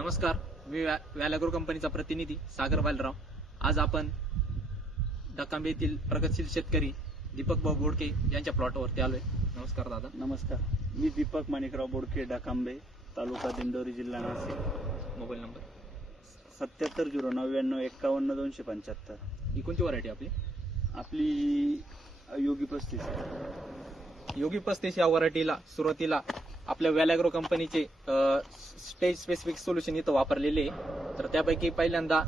नमस्कार, मी व्हॅलॅग्रो कंपनीचा प्रतिनिधी सागर बालराव. आज आपण डकांबे येथील प्रगतशील शेतकरी दीपक भाऊ बोडके यांच्या प्लॉटवरती आलोय. नमस्कार दादा. नमस्कार, मी दीपक माणिकराव बोडके, डकांबे, तालुका दिंडोरी, जिल्हा नाशिक. Mobile number 7709915275. ही कोणती व्हरायटी आपली? आपली योगी 35. योगी 35 या व्हरायटीला सुरुवातीला आपल्या व्हॅलॅग्रो कंपनीचे स्टेज स्पेसिफिक सोल्युशन इथं वापरलेले आहे. तर त्यापैकी पहिल्यांदा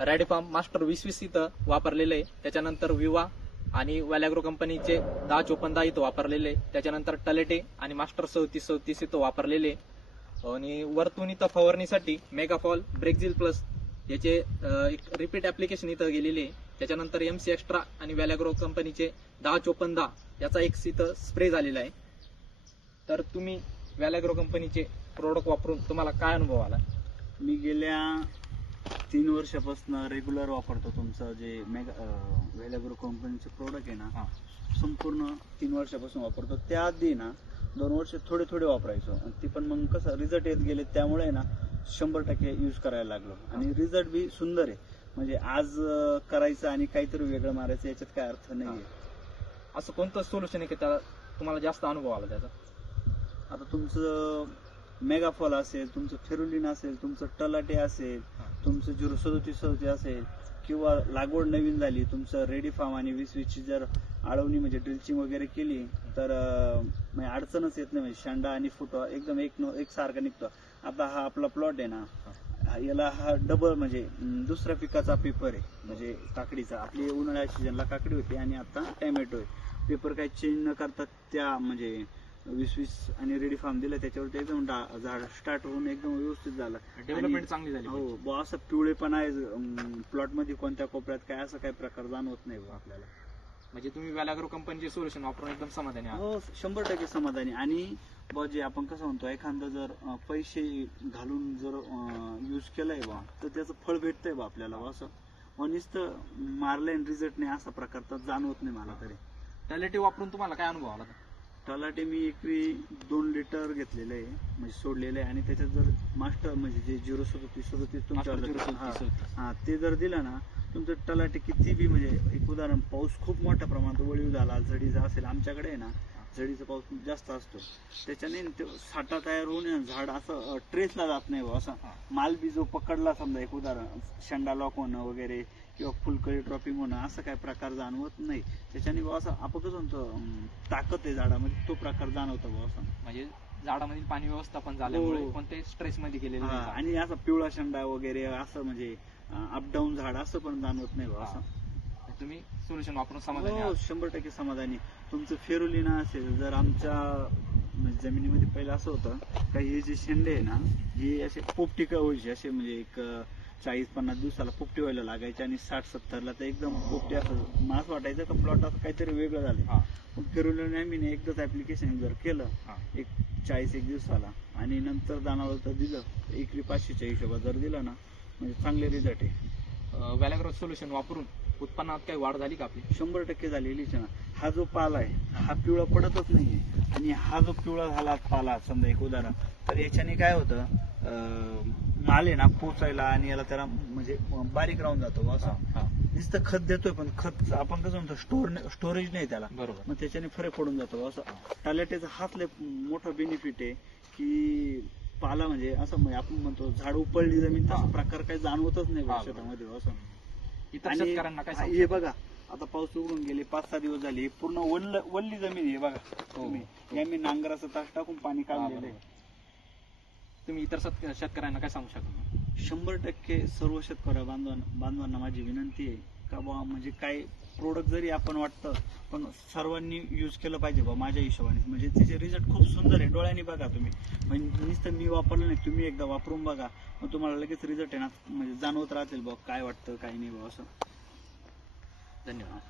रॅडिफार्म मास्टर 2020 इथं वापरलेले आहे. त्याच्यानंतर विवा आणि व्हॅलॅग्रो कंपनीचे 1054 इथं वापरलेले आहे. त्याच्यानंतर टलेटे आणि मास्टर 3434 इथं वापरलेले आहे. आणि वरतून इथं फवारणीसाठी मेगाफॉल ब्रेकझिल प्लस याचे एक रिपीट ऍप्लिकेशन इथं गेलेले आहे. त्याच्यानंतर MC एक्स्ट्रा आणि व्हॅलॅग्रो कंपनीचे 1054 याचा एक इथं स्प्रे झालेला आहे. तर तुम्ही व्हॅलॅग्रो कंपनीचे प्रोडक्ट वापरून तुम्हाला काय अनुभव आला? मी गेल्या 3 वर्षापासून रेग्युलर वापरतो तुमचं जे व्हॅलॅग्रो कंपनीचे प्रोडक्ट आहे ना, संपूर्ण 3 वर्षापासून वापरतो. त्याआधी ना 2 वर्ष थोडे थोडे वापरायचो, ती पण मग कसं रिझल्ट येत गेले, त्यामुळे ना 100% यूज करायला लागलो. आणि रिझल्ट बी सुंदर आहे. म्हणजे आज करायचं आणि काहीतरी वेगळं मारायचं याच्यात काय अर्थ नाहीये. असं कोणतं सोल्युशन आहे की त्याला तुम्हाला जास्त अनुभव आला त्याचा? आता तुमचं मेगाफॉल असेल, तुमचं फेरुलिन असेल, तुमचं टलाटे असेल, तुमचं 03737 असेल, किंवा लागवड नवीन झाली, तुमचं रेडी फार्म आणि 2020ची जर आळवणी म्हणजे ड्रिल्चिंग वगैरे केली तर म्हणजे अडचणच येत नाही. म्हणजे शेंडा आणि फुटवा एकदम एक सारखा निघतो. आता हा आपला प्लॉट आहे ना, याला हा डबल म्हणजे दुसऱ्या पिकाचा पेपर आहे. म्हणजे काकडीचा, आपली उन्हाळ्याच्या सीजनला काकडी होती आणि आता टॅमॅटो आहे. पेपर काही चेंज न करता त्या म्हणजे 2020 आणि रेडी फार्म दिलं, त्याच्यावरती एकदम झाड स्टार्ट होऊन एकदम व्यवस्थित झालं. डेव्हलपमेंट चांगली झाली. हो, असं पिवळेपण आहे प्लॉट मध्ये कोणत्या कोपऱ्यात काय असं काही प्रकार जाणवत नाही आपल्याला. म्हणजे तुम्ही व्हॅलॅग्रो कंपनीचे सोल्युशन वापरून एकदम समाधानी आहात? हो, 100% समाधानी. आणि जे आपण कसं म्हणतो, एखादा जर पैसे घालून जर यूज केलाय बा, तर त्याचं फळ भेटतंय बा आपल्याला. असं नुसतं मारलंय रिझल्ट नाही असा प्रकार तर जाणवत नाही मला तरी. टॅलेटिव्ह वापरून तुम्हाला काय अनुभव आला? टलाटे मी एकरी 2 लिटर घेतलेलं आहे, म्हणजे सोडलेलं आहे. आणि त्याच्यात जर मास्टर म्हणजे जे 03737 तुमच्या ते जर दिलं ना, तुमचं टलाटे किती बी म्हणजे एक उदाहरण, पाऊस खूप मोठ्या प्रमाणात वळीव झाला, झडीचा असेल, आमच्याकडे आहे ना झडीचा पाऊस जास्त असतो, त्याच्याने ते साठा तयार होऊन झाड असं ट्रेसला जात नाही. असं माल बी जो पकडला, समजा एक उदाहरण शेंडा लॉक होणं वगैरे किंवा फुलकळी ड्रॉपिंग होणं असं काही प्रकार जाणवत नाही. त्याच्याने असं आपण कसं म्हणतो ताकद आहे झाडामध्ये, तो प्रकार जाणवतो बा. असं म्हणजे झाडामधील पाणी व्यवस्थापन झाल्यामुळे कोणते स्ट्रेस मध्ये गेलेले नाही. आणि असं पिवळा शेंडा वगैरे असं म्हणजे अपडाऊन झाड असं पण जाणवत नाही बा. असं तुम्ही सोल्युशन वापरून समाधानी? हो, 100% समाधानी. तुमचं फेरुलिना असेल, जर आमच्या म्हणजे जमिनीमध्ये पहिलं असं होतं का, हे जे शेंडे आहे ना, हे असे पोपटिका व्हायचे, असे म्हणजे एक 40-50 दिवसाला पोपटी व्हायला लागायचे. आणि 60-70ला तर एकदम पोपटी असं मास वाटायचं का प्लॉट असं काहीतरी वेगळं झालं. पण फेरुलिना मी एकदाच ऍप्लिकेशन जर केलं एक 40 दिवसाला, आणि नंतर दानावर तर दिलं, एकरी 500च्या हिशोबात जर दिलं ना, म्हणजे चांगले रिझल्ट आहे. व्हॅलॅग्रो सोल्युशन वापरून उत्पन्नात काही वाढ झाली का आपली? 100% झालेली ना. हा जो पाला आहे हा पिवळा पडतच नाहीये, आणि हा जो पिवळा झाला पाला, समजा एक उदाहरण, तर याच्याने काय होतं, माल आहे ना पोचायला आणि याला त्याला म्हणजे बारीक राहून जातो. असं नुसतं खत देतोय, पण खत आपण कसं म्हणतो स्टोरेज नाही त्याला, बरोबर, मग त्याच्याने फरक पडून जातो. असं टॅलेटेचा हाच लय मोठा बेनिफिट आहे की पाला म्हणजे असं म्हणजे आपण म्हणतो झाड उपळली जमीन, तसा प्रकार काही जाणवतच नाही शेतामध्ये. असं हे बघा, आता पाऊस उघडून गेले 5-6 दिवस झाले, पूर्ण वल्ली जमीन आहे बघा. तुम्ही मी नांगराचं तास टाकून पाणी काढलेलं आहे. तुम्ही इतर शेतकऱ्यांना काय सांगू शकता? 100% सर्व शेतकऱ्या बांधवांना माझी विनंती आहे का बा, म्हणजे काय प्रोडक्ट जरी आपण वाटतं, पण सर्वांनी यूज केलं पाहिजे बा माझ्या हिशोबाने. म्हणजे त्याचे रिझल्ट खूप सुंदर आहे, डोळ्यांनी बघा तुम्ही. म्हणजे नुसतं मी वापरलं नाही, तुम्ही एकदा वापरून बघा, मग तुम्हाला लगेच रिझल्ट आहे ना म्हणजे जाणवत राहतील बा काय वाटतं काय नाही बा. असं. धन्यवाद.